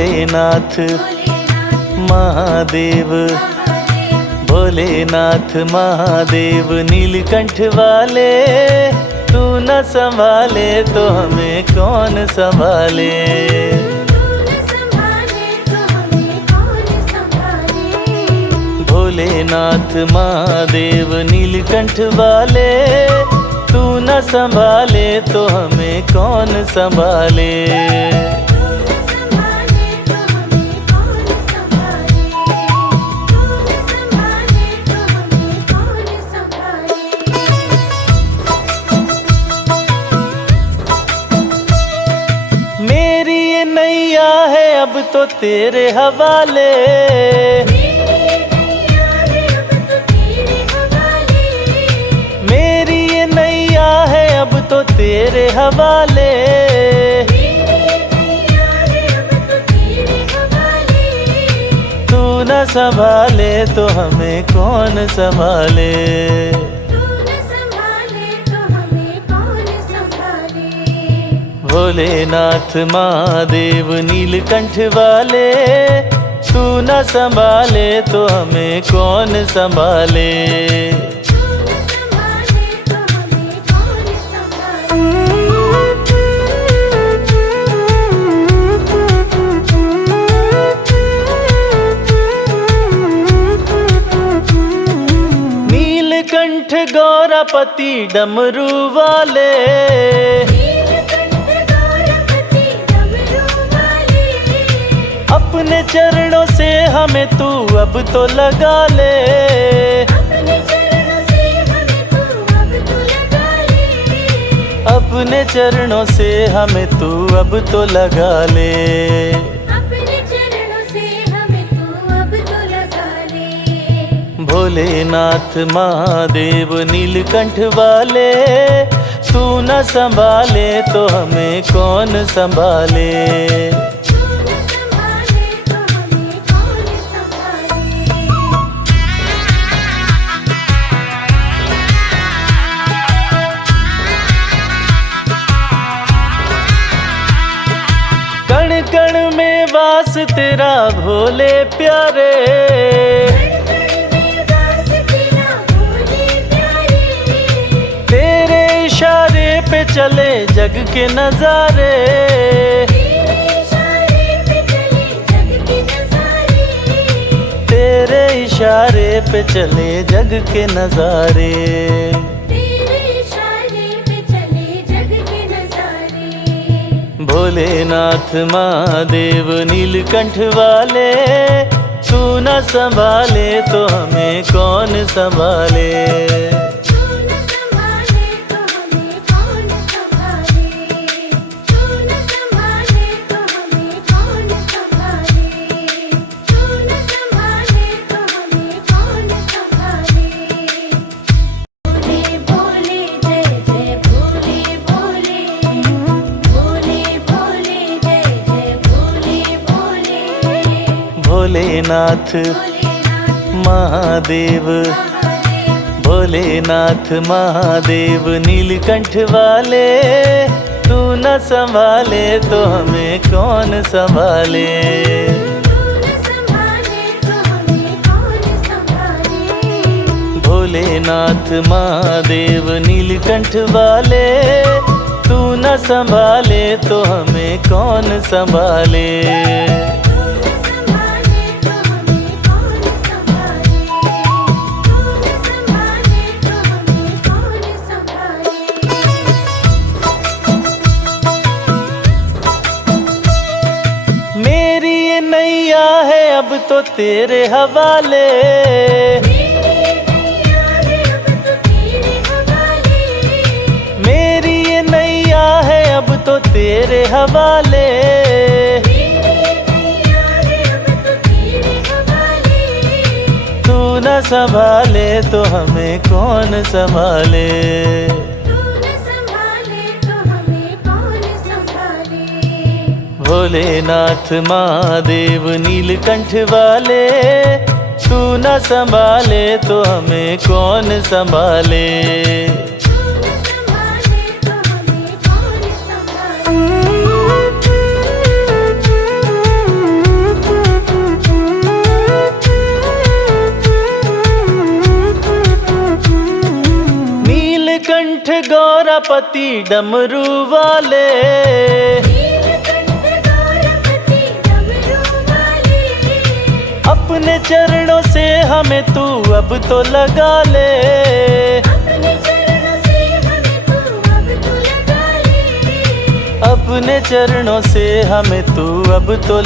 भोलेनाथ महादेव, भोलेनाथ महादेव नीलकंठ वाले, तू न संभाले तो हमें कौन संभाले। भोलेनाथ महादेव नीलकंठ वाले, तू न संभाले तो हमें कौन संभाले। मेरी ये नैया है अब तो तेरे हवाले, तो तेरे हवाले। तू न संभाले तो हमें कौन संभाले। भोलेनाथ महादेव नीलकंठ वाले, तू न संभाले तो हमें कौन संभाले। नीलकंठ गौरापति डमरू वाले, अपने चरणों से हमें तू अब तो लगा ले। अपने चरणों से हमें तू अब तो लगा ले। भोलेनाथ महादेव नीलकंठ वाले, तू न संभाले तो हमें कौन संभाले। कण कण में वास तेरा भोले प्यारे, पे चले जग के नजारे। तेरे इशारे पे चले जग के नजारे। भोलेनाथ महादेव नीलकंठ वाले, तू न संभाले तो हमें कौन संभाले। भोलेनाथ महादेव, भोलेनाथ महादेव नीलकंठ वाले, तू न संभाले तो हमें कौन संभाले। भोलेनाथ महादेव नीलकंठ वाले, तू न संभाले तो हमें कौन संभाले। नैया है अब तो तेरे हवाले, मेरी ये नैया है अब तो तेरे हवाले। तू न संभाले तो हमें कौन संभाले। भोलेनाथ महादेव नीलकंठ वाले, तू न संभाले तो हमें कौन संभाले। गौरापति डमरू वाले, अपने चरणों से हमें तू अब तो लगा ले, अपने चरणों से हमें तू अब तो लगा ले, अपने चरणों से हमें तू अब तो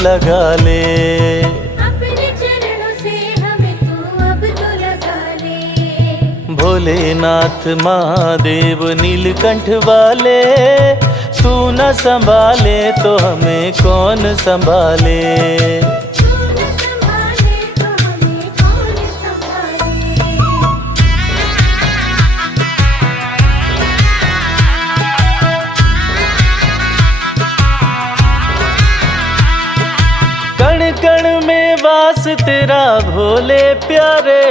लगा ले। भोलेनाथ महादेव नीलकंठ वाले, तू न संभाले तो हमें कौन संभाले, तू न संभाले तो हमें कौन संभाले। कण कण में वास तेरा भोले प्यारे,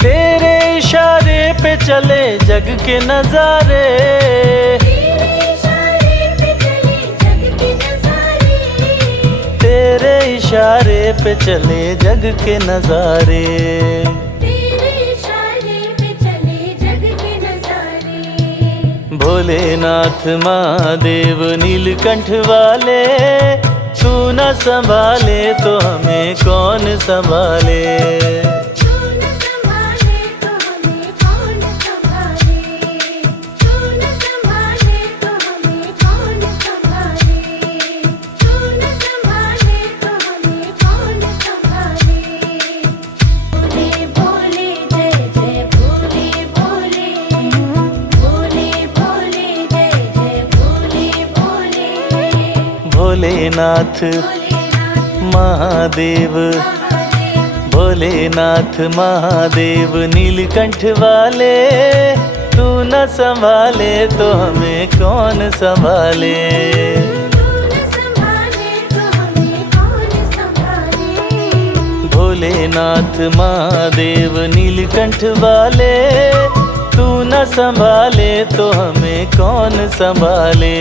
तेरे इशारे पे चले जग के नजारे, तेरे इशारे पे चले जग के नजारे, भोलेनाथ महादेव नीलकंठ वाले, तू न संभाले तो हमें कौन संभाले, तू न संभाले तो हमें कौन संभाले, तू न संभाले तो हमें कौन संभाले, तू न संभाले तो हमें कौन संभाले। भोले भोले जय जय भोले भोले, भोले भोले जय जय भोले भोले। भोलेनाथ महादेव, भोलेनाथ महादेव नीलकंठ वाले, तू न संभाले तो हमें कौन संभाले, तू न संभाले तो हमें कौन संभाले। भोलेनाथ महादेव नीलकंठ वाले, तू न संभाले तो हमें कौन संभाले,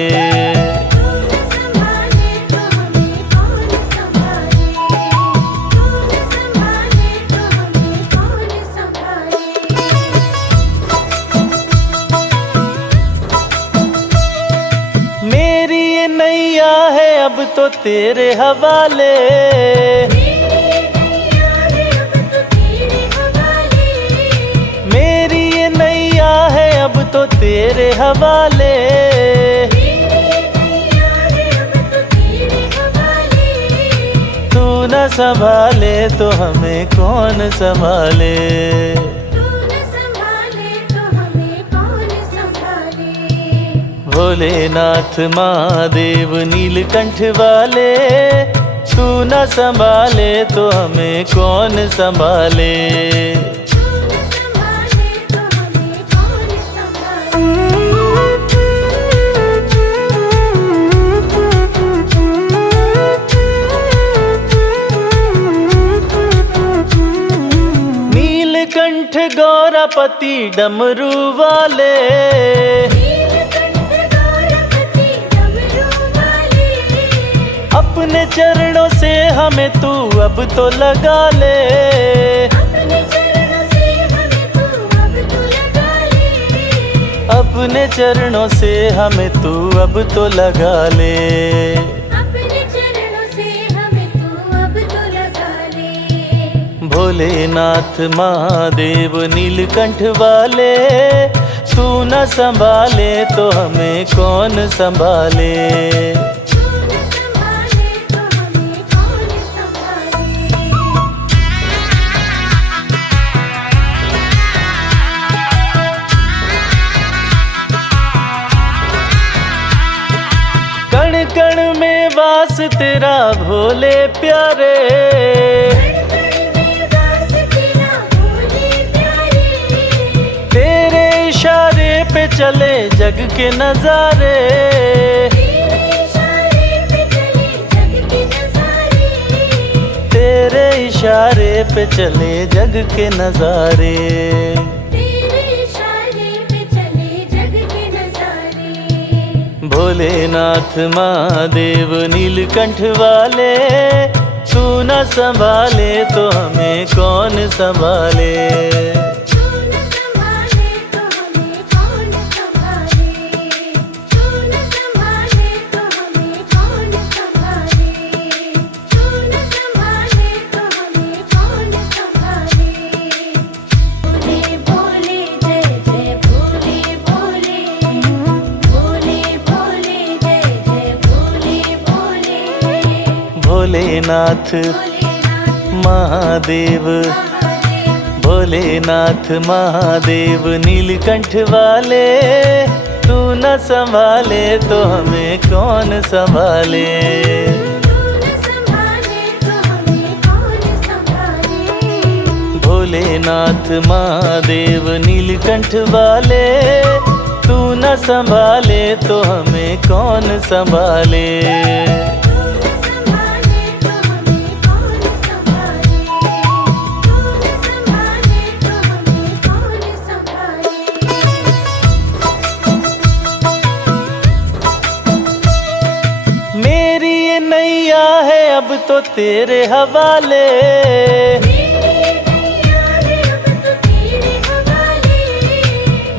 तू न संभाले तो हमें कौन संभाले, तू न संभाले तो हमें कौन संभाले। मेरी ये नैया है अब तो तेरे हवाले, मेरी ये नैया है अब तो तेरे हवाले, तू न संभाले तो हमें कौन संभाले, तू न संभाले तो हमें कौन संभाले। भोलेनाथ महादेव नीलकंठ वाले, तू न संभाले तो हमें कौन संभाले, तू न संभाले तो हमें कौन संभाले। नीलकंठ गौरापति डमरू वाले, अपने चरणों से हमें तू अब तो लगा ले, अपने चरणों से हमें तू अब तो लगा ले, अपने चरणों से हमें तू अब तो लगा ले, अपने चरणों से हमें तू अब तो लगा ले। भोलेनाथ महादेव नीलकंठ वाले, तू न संभाले तो हमें कौन संभाले, तू न संभाले तो हमें कौन संभाले। कण कण में वास तेरा भोले प्यारे, तेरे इशारे पे चले जग के नजारे, तेरे इशारे पे चले जग के नजारे, भोलेनाथ महादेव नीलकंठ वाले, तू न संभाले तो हमें कौन संभाले। तू न संभाले तो हमें कौन संभाले। तू न संभाले तो हमें कौन संभाले। तू न संभाले तो हमें कौन संभाले। बोले बोले जय जय बोले बोले। बोले बोले जय जय बोले बोले। भोलेनाथ महादेव, भोलेनाथ महादेव नीलकंठ वाले, तू न संभाले तो हमें कौन संभाले। तू न संभाले तो हमें कौन संभाले। भोलेनाथ महादेव नीलकंठ वाले, तू न संभाले तो हमें कौन संभाले। तू न संभाले तो हमें कौन संभाले। तू न संभाले तो हमें कौन संभाले। मेरी ये नैया है अब तो तेरे हवाले। मेरी ये नैया है अब तो तेरे हवाले।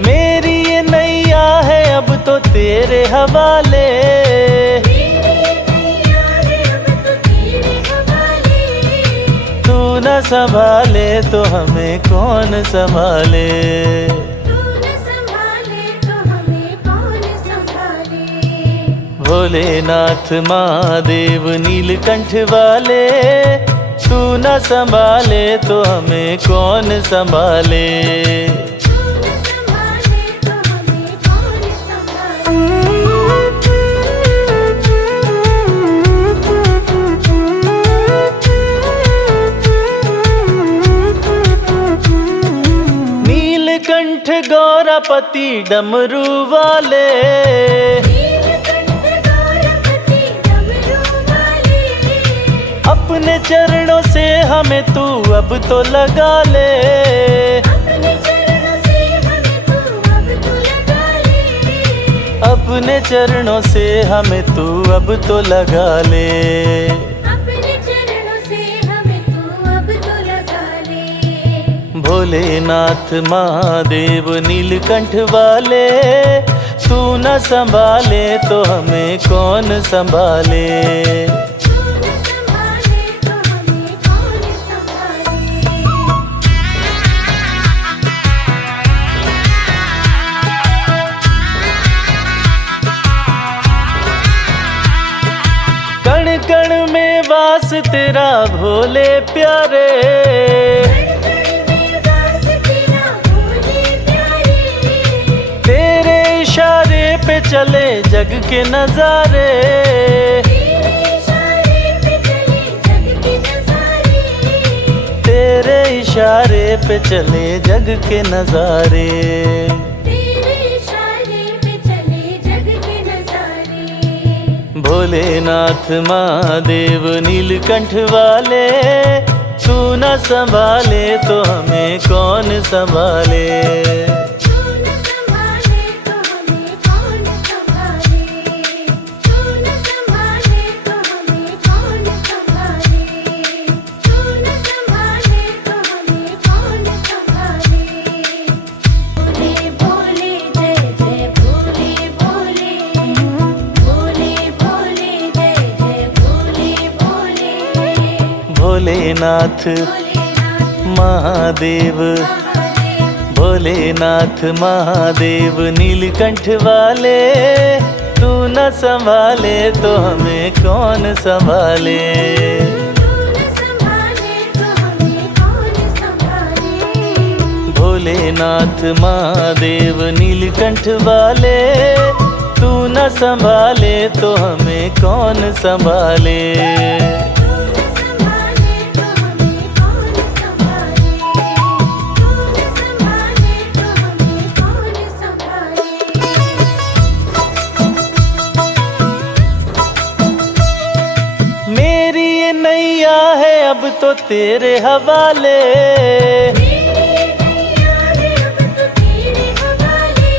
मेरी ये नैया है अब तो तेरे हवाले। मेरी ये नैया है अब तो तेरे हवाले। तू न संभाले तो हमें कौन संभाले। तू न संभाले तो हमें कौन संभाले। भोलेनाथ महादेव नीलकंठ वाले, तू न संभाले तो हमें कौन संभाले। तू न संभाले तो हमें कौन संभाले। नीलकंठ गौरपति डमरू वाले, नीलकंठ गौरपति डमरू वाले। अपने चरणों से हमें तू अब तो लगा ले। अपने चरणों से हमें तू अब तो लगा ले। अपने चरणों से हमें तू अब तो लगा ले। अपने चरणों से हमें तू अब तो लगा ले। भोलेनाथ महादेव नीलकंठ वाले, तू न संभाले तो हमें कौन संभाले। तू न संभाले तो हमें कौन संभाले। कण कण में वास तेरा भोले प्यारे। तेरे इशारे पे चले जग के नजारे। तेरे इशारे पे चले जग के नजारे। भोलेनाथ महादेव नीलकंठ वाले, तू न संभाले तो हमें कौन संभाले। तू न संभाले तो हमें कौन संभाले। तू न संभाले तो हमें कौन संभाले। तू न संभाले तो हमें कौन संभाले। बोले बोले जय जय बोले बोले। बोले बोले जय जय बोले बोले। भोलेनाथ महादेव, भोलेनाथ महादेव नीलकंठ वाले, तू न संभाले तो हमें कौन संभाले। तू न संभाले तो हमें कौन संभाले। भोलेनाथ महादेव नीलकंठ वाले, तू न संभाले तो हमें कौन संभाले। तू न संभाले तो हमें कौन संभाले। तू न संभाले तो हमें कौन संभाले। मेरी ये नैया है अब तो तेरे हवाले। मेरी ये नैया है अब तो तेरे हवाले।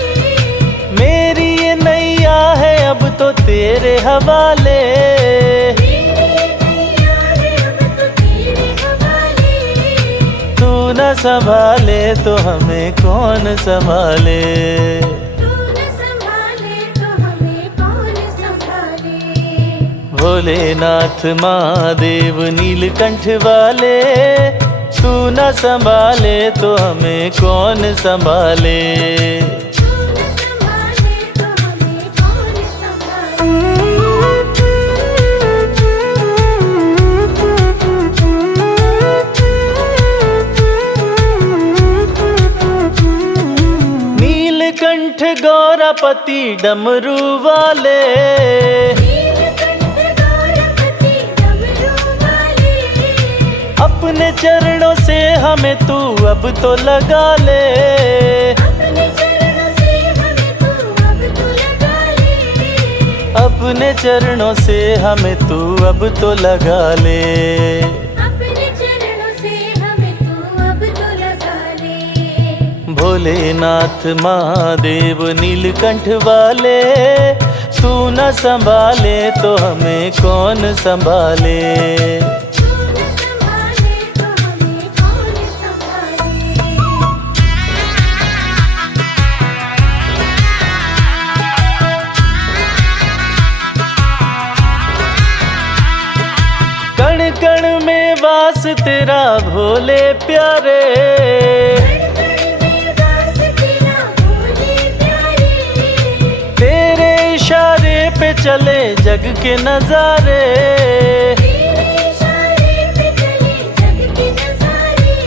मेरी ये नैया है अब तो तेरे हवाले। संभाले तो हमें कौन संभाले। तू न संभाले तो हमें कौन संभाले। भोलेनाथ महादेव नीलकंठ वाले, तू न संभाले तो हमें कौन संभाले। तू न संभाले तो हमें कौन संभाले। नीलकंठ गौरापति डमरू वाले, नीलकंठ गौरपति डमरू वाले, अपने चरणों से हमें तू अब तो लगा ले। अपने चरणों से हमें तू अब तो लगा ले। अपने चरणों से हमें तू अब तो लगा ले। अपने चरणों से हमें तू अब तो लगा ले। भोलेनाथ महादेव नीलकंठ वाले, तू न संभाले तो हमें कौन संभाले। तू न संभाले तो हमें कौन संभाले। कण कण में वास तेरा भोले प्यारे, कण में वास तेरा भोले प्यारे। तेरे इशारे पे चले जग के नजारे। तेरे इशारे पे चले जग के नजारे।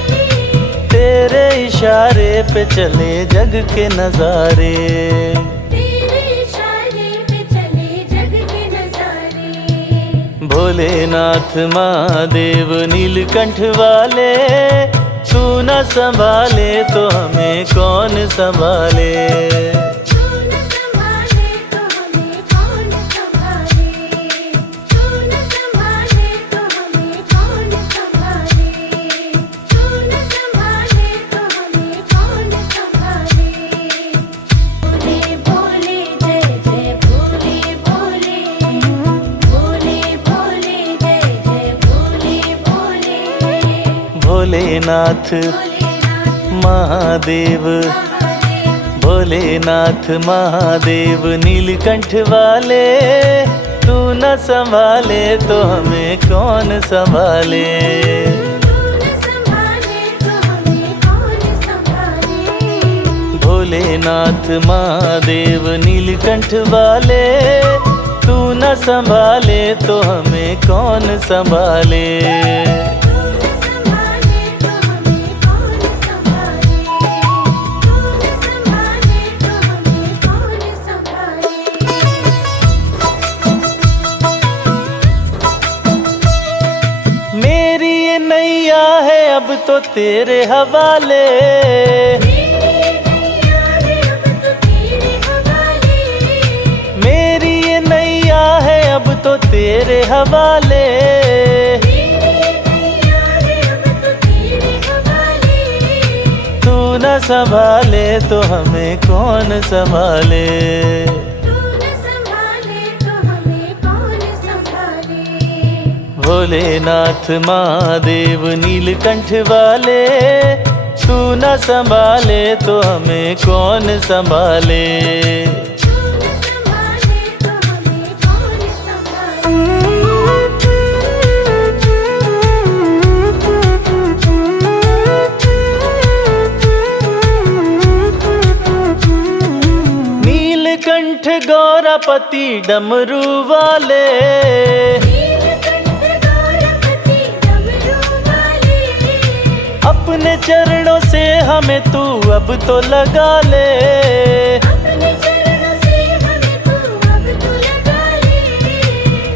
तेरे इशारे पे चले जग के नजारे। तेरे इशारे पे चले जग के नजारे। भोलेनाथ महादेव नीलकंठ वाले, तू न संभाले तो हमें कौन संभाले। तू न संभाले तो हमें कौन संभाले। तू न संभाले तो हमें कौन संभाले। तू न संभाले तो हमें कौन संभाले। भोले भोले जय जय भोले भोले। भोले भोले जय जय भोले भोले। भोलेनाथ महादेव, भोलेनाथ महादेव नीलकंठ वाले, तू न संभाले तो हमें कौन संभाले। तू न संभाले तो हमें कौन संभाले। भोलेनाथ महादेव नीलकंठ वाले, तू न संभाले तो हमें कौन संभाले। तू न संभाले तो हमें कौन संभाले। तू न संभाले तो हमें कौन संभाले। मेरी ये नैया है अब तो तेरे हवाले, मेरी नैया है अब तो तेरे हवाले। मेरी ये नैया है अब तो तेरे हवाले। मेरी नैया है अब तो तेरे हवाले। तू न संभाले तो हमें कौन संभाले। तू न संभाले तो हमें कौन संभाले। भोलेनाथ महादेव नीलकंठ वाले, तू न संभाले तो हमें कौन संभाले। तू न संभाले तो हमें कौन संभाले। नीलकंठ गौरापति डमरू वाले, नीलकंठ गौरपति डमरू वाले, अपने चरणों से हमें तू अब तो लगा ले। अपने चरणों से हमें तू अब तो लगा ले।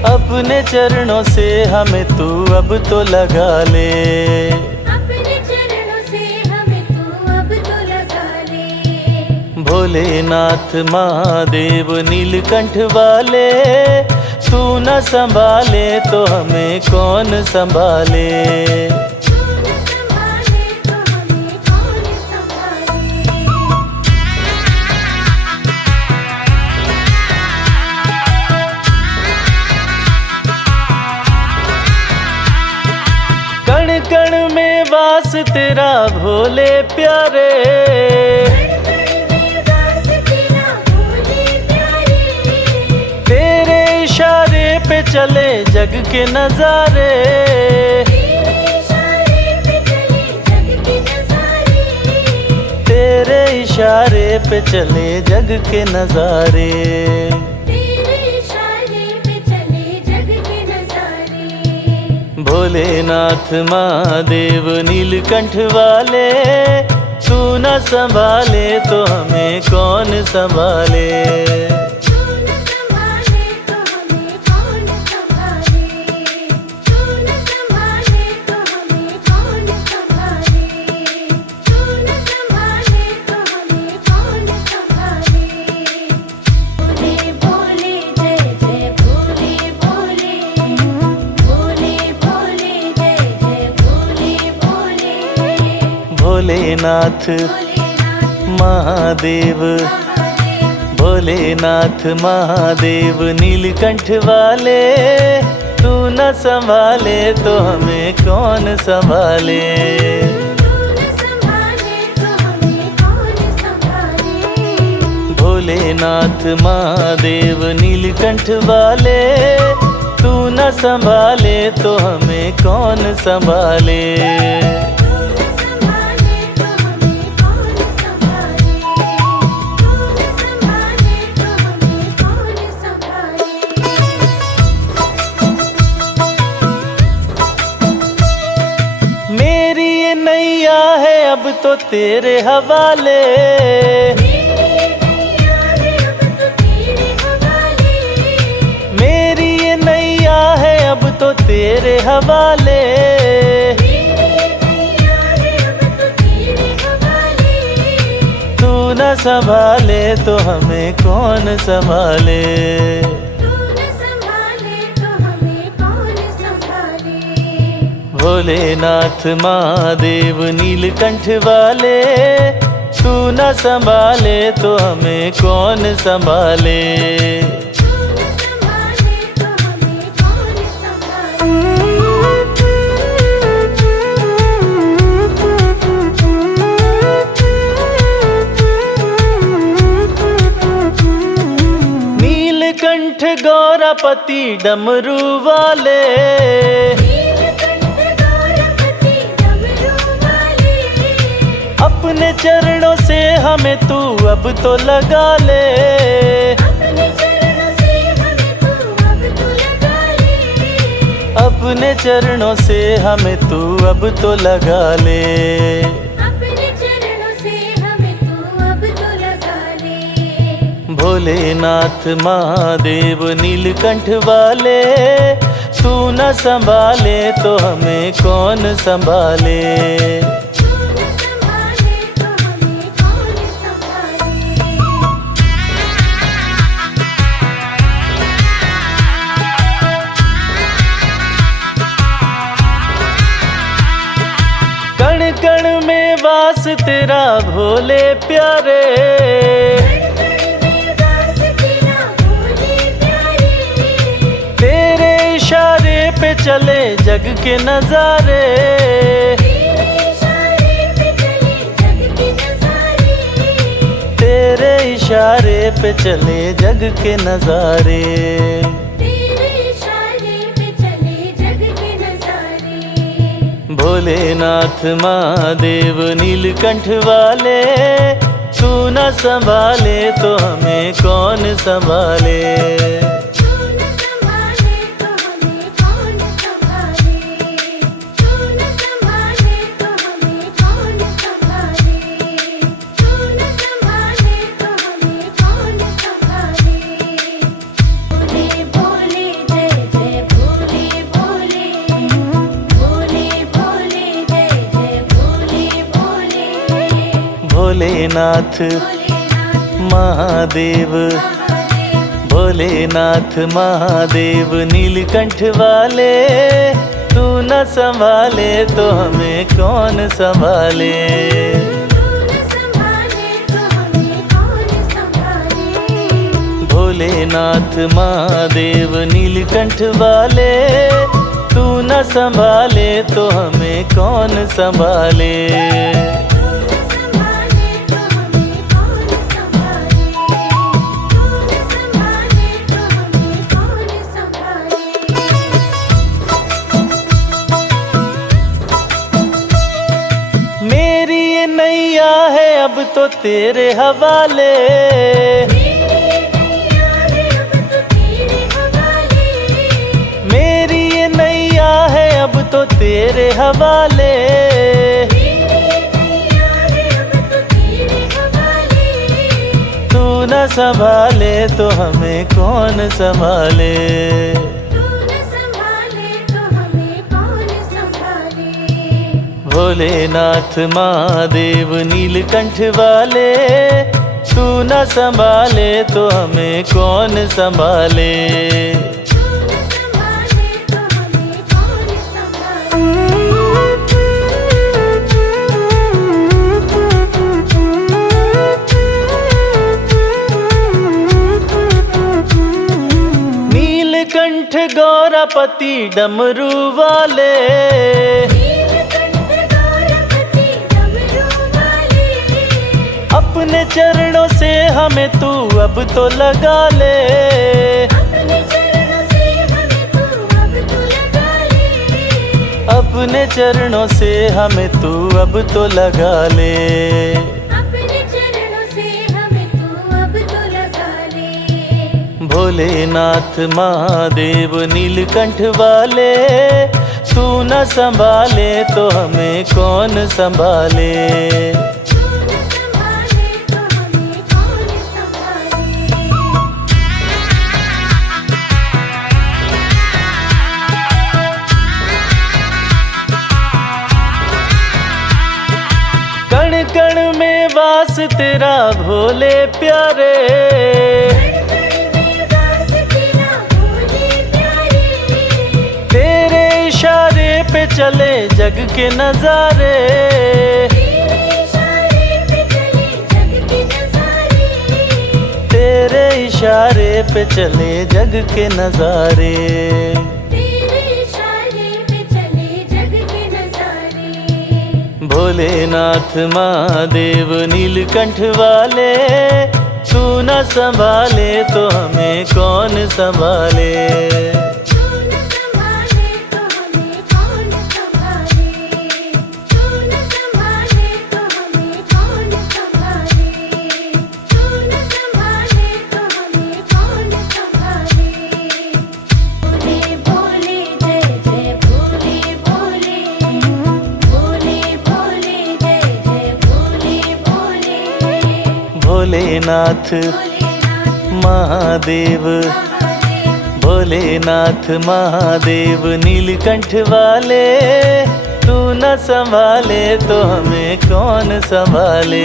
अपने चरणों से हमें तू अब तो लगा ले। अपने चरणों से हमें तू अब तो लगा ले। भोलेनाथ महादेव नीलकंठ वाले, तू न संभाले तो हमें कौन संभाले। तू न संभाले तो हमें कौन संभाले। कण कण में वास तेरा भोले प्यारे। तेरे इशारे पे चले जग के नजारे। तेरे इशारे पे चले जग के नजारे। भोलेनाथ महादेव नीलकंठ वाले, तू न संभाले तो हमें कौन संभाले। भोलेनाथ महादेव, भोलेनाथ महादेव नीलकंठ वाले, तू न संभाले तो हमें कौन संभाले। भोलेनाथ महादेव नीलकंठ वाले, तू न संभाले तो हमें कौन संभाले। मेरी ये नैया है अब तो तेरे हवाले। मेरी ये नैया है अब तो तेरे हवाले। तू न संभाले तो हमें कौन संभाले। भोलेनाथ महादेव नीलकंठ वाले, तू न संभाले तो हमें कौन संभाले। नीलकंठ गौरापति डमरू वाले, अपने चरणों से हमें तू अब तो लगा ले। अपने चरणों से हमें तू अब तो लगा ले। भोलेनाथ महादेव नीलकंठ वाले, तू न संभाले तो हमें कौन संभाले। कण कण में वास तेरा भोले प्यारे। तेरे इशारे पे चले जग के नजारे। तेरे इशारे पे चले जग के नजारे। भोलेनाथ महादेव नीलकंठ वाले, तू न संभाले तो हमें कौन संभाले। भोलेनाथ महादेव, भोलेनाथ महादेव नीलकंठ वाले, तू न संभाले तो हमें कौन संभाले। भोलेनाथ महादेव नीलकंठ वाले, तू न संभाले तो हमें कौन संभाले। तू न संभाले तो हमें कौन संभाले, तू न संभाले तो हमें कौन संभाले। मेरी ये नैया है अब तो तेरे हवाले, मेरी ये नैया है अब तो तेरे हवाले। तू न संभाले तो हमें कौन संभाले। भोलेनाथ महादेव नीलकंठ वाले, तू न संभाले तो हमें कौन संभाले। नीलकंठ गौरापति डमरू वाले, अपने चरणों से हमें तू अब तो लगा ले। अपने चरणों से हमें तू अब तो लगा ले। अपने चरणों से हमें तू अब तो लगा ले। भोलेनाथ महादेव नीलकंठ वाले, तू न संभाले तो हमें कौन संभाले। कण कण में वास तेरा भोले प्यारे, तेरे इशारे पे चले जग के नजारे। तेरे इशारे पे चले जग के नजारे। भोलेनाथ महादेव नीलकंठ वाले, तू न संभाले तो हमें कौन संभाले। भोलेनाथ महादेव, भोलेनाथ महादेव नीलकंठ वाले, तू न संभाले तो हमें कौन संभाले।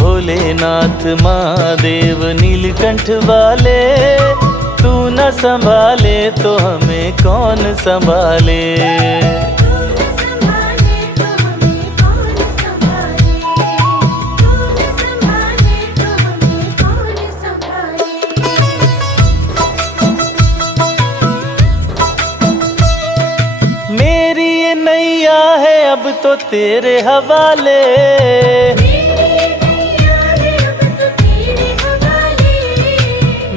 भोलेनाथ महादेव नीलकंठ वाले, तू न संभाले तो हमें कौन संभाले। नैया है अब तो तेरे हवाले,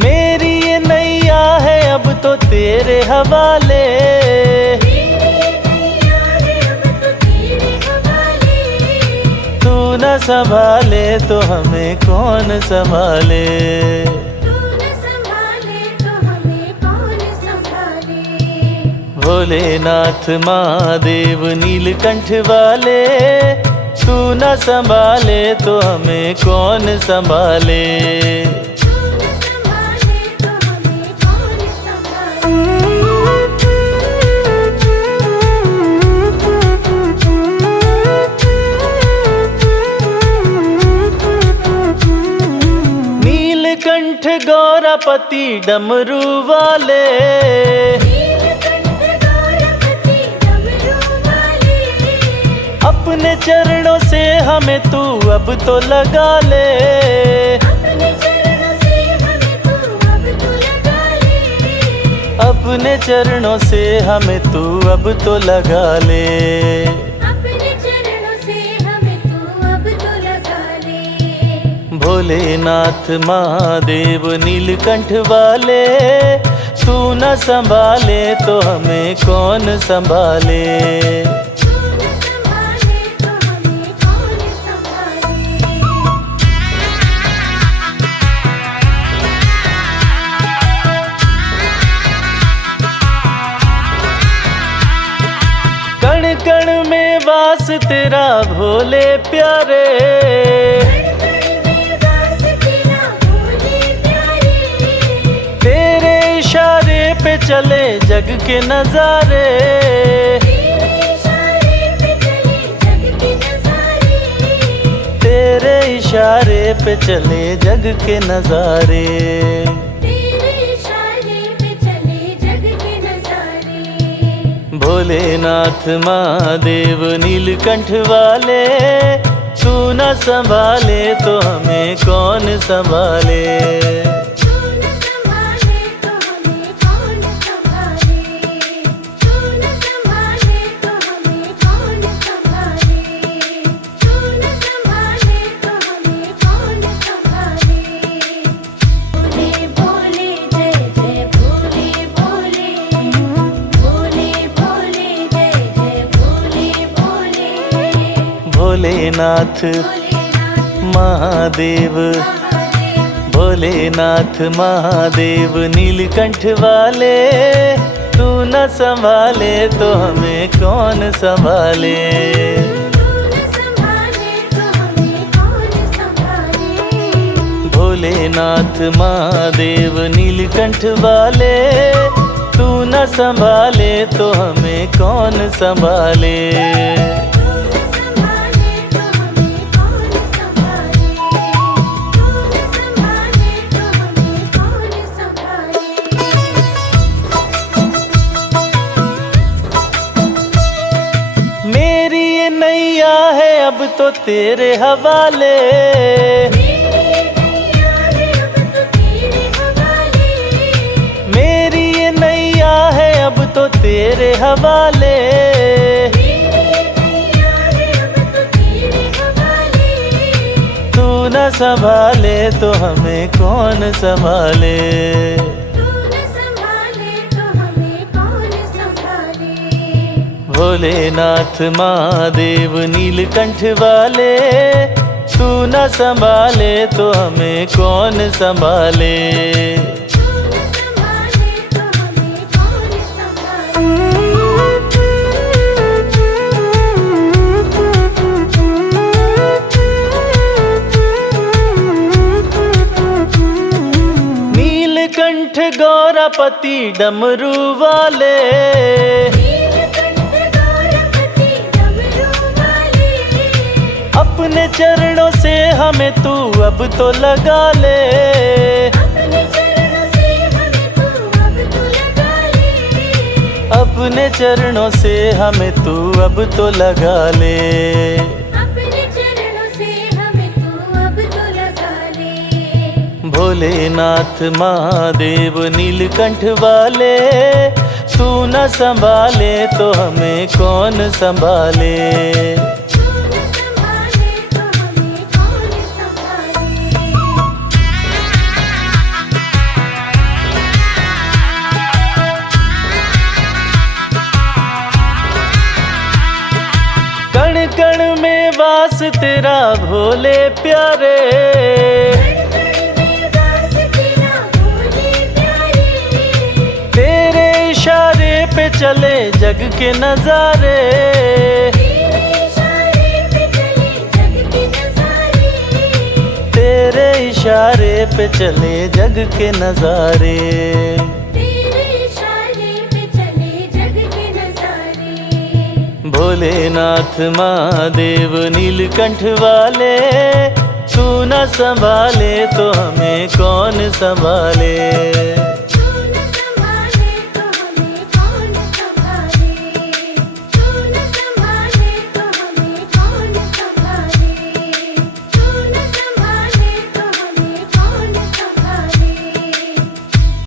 मेरी ये नैया है अब तो तेरे हवाले। तू न संभाले तो हमें कौन संभाले। भोलेनाथ महादेव नीलकंठ वाले, तू न संभाले तो हमें कौन संभाले। नीलकंठ गौरापति डमरू वाले, अपने चरणों से हमें तू अब तो लगा ले। अपने चरणों से हमें तू अब तो लगा ले। अपने चरणों से हमें तू अब तो लगा ले। भोलेनाथ महादेव नीलकंठ वाले, तू न संभाले तो हमें कौन संभाले। तू न संभाले तो हमें कौन संभाले। कण कण में वास तेरा भोले प्यारे, तेरे इशारे पे चले जग के नजारे। तेरे इशारे पे चले जग के नजारे। भोलेनाथ महादेव नीलकंठ वाले, तू न संभाले तो हमें कौन संभाले। भोलेनाथ महादेव, भोलेनाथ महादेव नीलकंठ वाले, तू न संभाले तो हमें कौन संभाले। भोलेनाथ महादेव नीलकंठ वाले, तू न संभाले तो हमें कौन संभाले। नैया है अब तो तेरे हवाले, मेरी ये नैया है अब तो तेरे हवाले। तू न संभाले तो हमें कौन संभाले। भोलेनाथ महादेव नीलकंठ वाले, तू न संभाले तो हमें कौन संभाले। नीलकंठ गौरापति डमरू वाले, अपने चरणों से हमें तू अब तो लगा ले। अपने चरणों से हमें तू अब तो लगा ले। भोलेनाथ महादेव नीलकंठ वाले, तू न संभाले तो हमें कौन संभाले। कण कण में वास तेरा भोले प्यारे, तेरे इशारे पे चले जग के नजारे। तेरे इशारे पे चले जग के नजारे। भोलेनाथ महादेव नीलकंठ वाले, तू न संभाले तो हमें कौन संभाले।